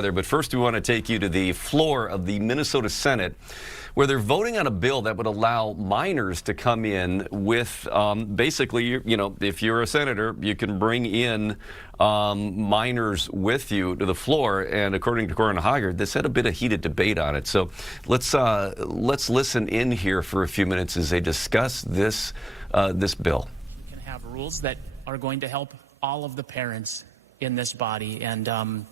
But first, we want to take you to the floor of the Minnesota Senate, where they're voting on a bill that would allow minors to come in with basically, if you're a senator, you can bring in minors with you to the floor. And according to Corin Haggard, this had a bit of heated debate on it. So let's listen in here for a few minutes as they discuss this bill. We can have rules that are going to help all of the parents in this body. And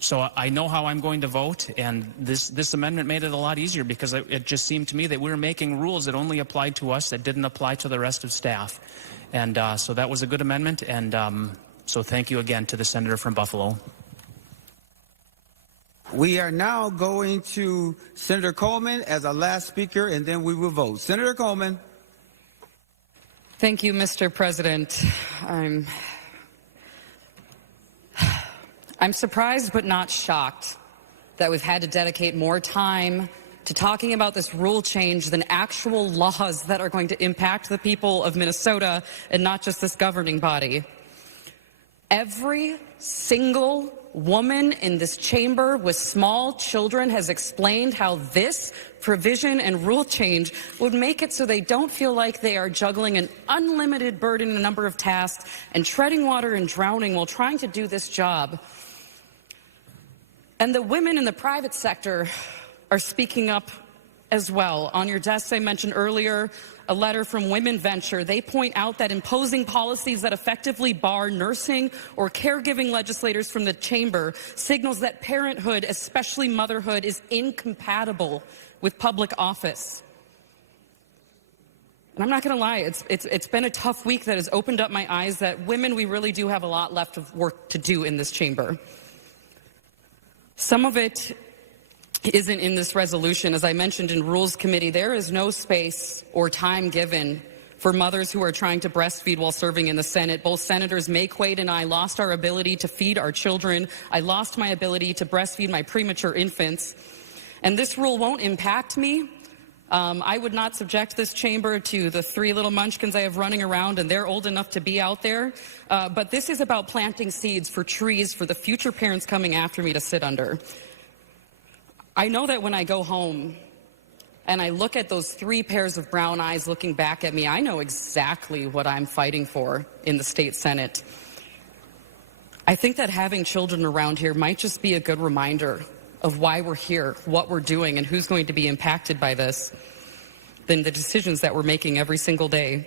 so I know how I'm going to vote, and this amendment made it a lot easier because it just seemed to me that we were making rules that only applied to us that didn't apply to the rest of staff. And so that was a good amendment, and so thank you again to the senator from Buffalo. We are now going to Senator Coleman as our last speaker, and then we will vote. Senator Coleman. Thank you, Mr. President. I'm surprised but not shocked that we've had to dedicate more time to talking about this rule change than actual laws that are going to impact the people of Minnesota and not just this governing body. Every single woman in this chamber with small children has explained how this provision and rule change would make it so they don't feel like they are juggling an unlimited burden, a number of tasks, and treading water and drowning while trying to do this job. And the women in the private sector are speaking up as well. On your desks, I mentioned earlier a letter from Women Venture. They point out that imposing policies that effectively bar nursing or caregiving legislators from the chamber signals that parenthood, especially motherhood, is incompatible with public office. And I'm not going to lie, it's been a tough week that has opened up my eyes that women, we really do have a lot left of work to do in this chamber. Some of it isn't in this resolution. As I mentioned in Rules Committee, there is no space or time given for mothers who are trying to breastfeed while serving in the Senate. Both Senators May Quaid and I lost our ability to feed our children. I lost my ability to breastfeed my premature infants. And this rule won't impact me. I would not subject this chamber to the 3 little munchkins I have running around, and they're old enough to be out there. But this is about planting seeds for trees for the future parents coming after me to sit under. I know that when I go home and I look at those 3 pairs of brown eyes looking back at me, I know exactly what I'm fighting for in the state Senate. I think that having children around here might just be a good reminder of why we're here, what we're doing, and who's going to be impacted by this than the decisions that we're making every single day.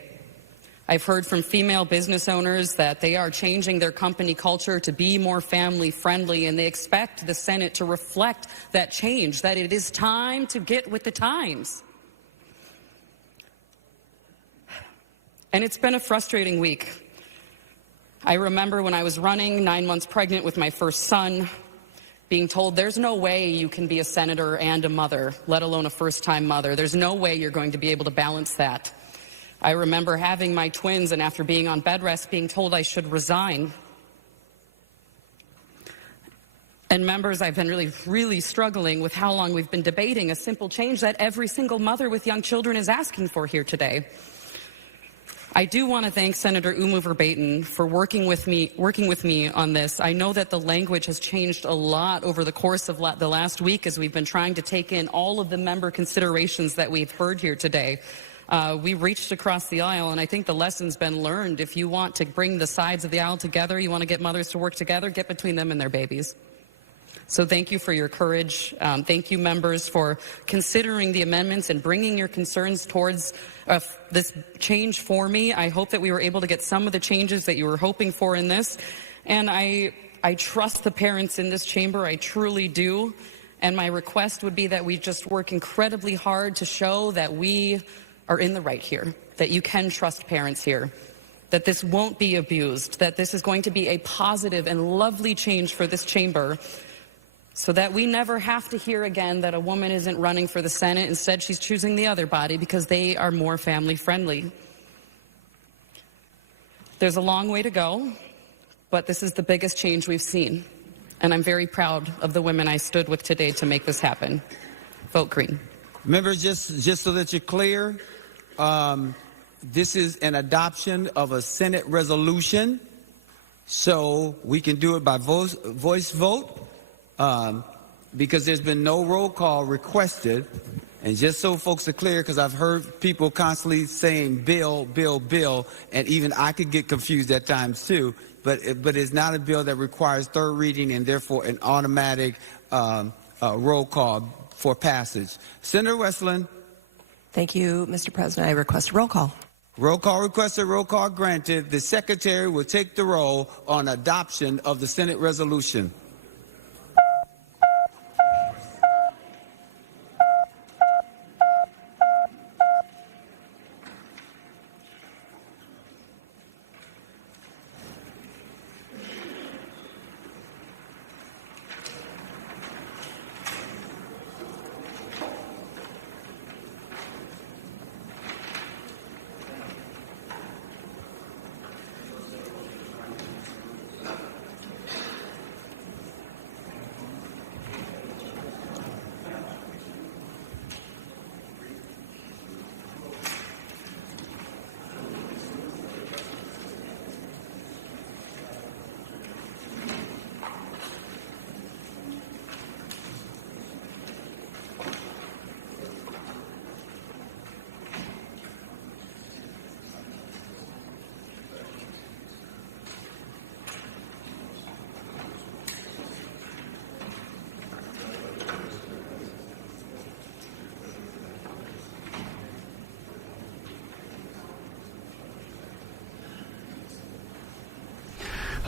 I've heard from female business owners that they are changing their company culture to be more family-friendly, and they expect the Senate to reflect that change, that it is time to get with the times. And it's been a frustrating week. I remember when I was running, 9 months pregnant with my first son, being told there's no way you can be a senator and a mother, let alone a first-time mother. There's no way you're going to be able to balance that. I remember having my twins and after being on bed rest being told I should resign. And members, I've been really struggling with how long we've been debating a simple change that every single mother with young children is asking for here today. I do want to thank Senator Umu Verbaeten for working with me on this. I know that the language has changed a lot over the course of the last week as we've been trying to take in all of the member considerations that we've heard here today. We reached across the aisle, and I think the lesson's been learned. If you want to bring the sides of the aisle together, you want to get mothers to work together, get between them and their babies. So thank you for your courage. Thank you, members, for considering the amendments and bringing your concerns towards this change for me. I hope that we were able to get some of the changes that you were hoping for in this. And I trust the parents in this chamber. I truly do. And my request would be that we just work incredibly hard to show that we are in the right here, that you can trust parents here, that this won't be abused, that this is going to be a positive and lovely change for this chamber, so that we never have to hear again that a woman isn't running for the Senate. Instead, she's choosing the other body because they are more family-friendly. There's a long way to go, but this is the biggest change we've seen. And I'm very proud of the women I stood with today to make this happen. Vote green. Members, just so that you're clear, this is an adoption of a Senate resolution, so we can do it by voice vote. because there's been no roll call requested. And just so folks are clear, because I've heard people constantly saying bill, bill, bill, and even I could get confused at times too, but it's not a bill that requires third reading and therefore an automatic roll call for passage. Senator Westland. Thank you, Mr. President. I request roll call. Roll call requested, roll call granted. The Secretary will take the roll on adoption of the Senate resolution.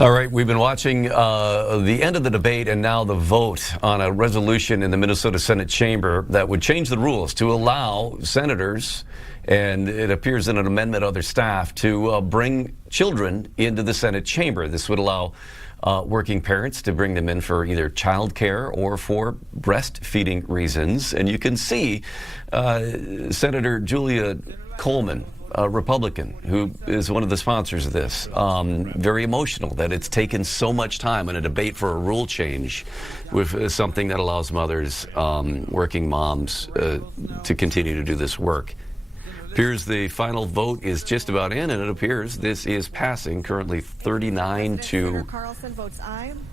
All right, we've been watching the end of the debate and now the vote on a resolution in the Minnesota Senate chamber that would change the rules to allow senators, and it appears in an amendment other staff, to bring children into the Senate chamber. This would allow working parents to bring them in for either child care or for breastfeeding reasons. And you can see Senator Julia Coleman, a Republican, who is one of the sponsors of this, very emotional that it's taken so much time in a debate for a rule change with something that allows mothers, working moms, to continue to do this work. Appears the final vote is just about in, and it appears this is passing currently 39 to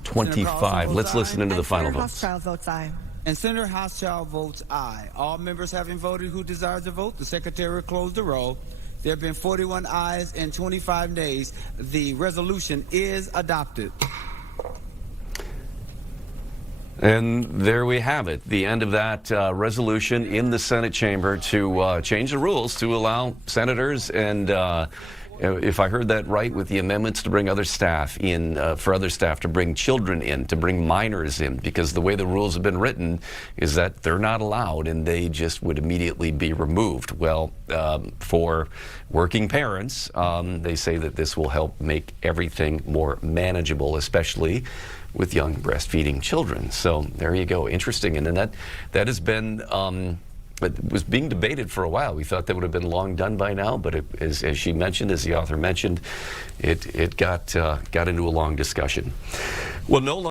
25. Let's listen into the final votes. Senator Hochschild votes aye. And Senator Hochschild votes aye. All members having voted who desires to vote, the Secretary will close the roll. There have been 41 ayes and 25 nays. The resolution is adopted. And there we have it, the end of that resolution in the Senate chamber to change the rules to allow senators and, if I heard that right, with the amendments to bring other staff in, for other staff to bring children in, to bring minors in, because the way the rules have been written is that they're not allowed and they just would immediately be removed. Well, for working parents, they say that this will help make everything more manageable, especially with young breastfeeding children. So there you go. Interesting. And then that has been, it was being debated for a while. We thought that would have been long done by now, but as she mentioned, as the author mentioned, it got into a long discussion. Well, no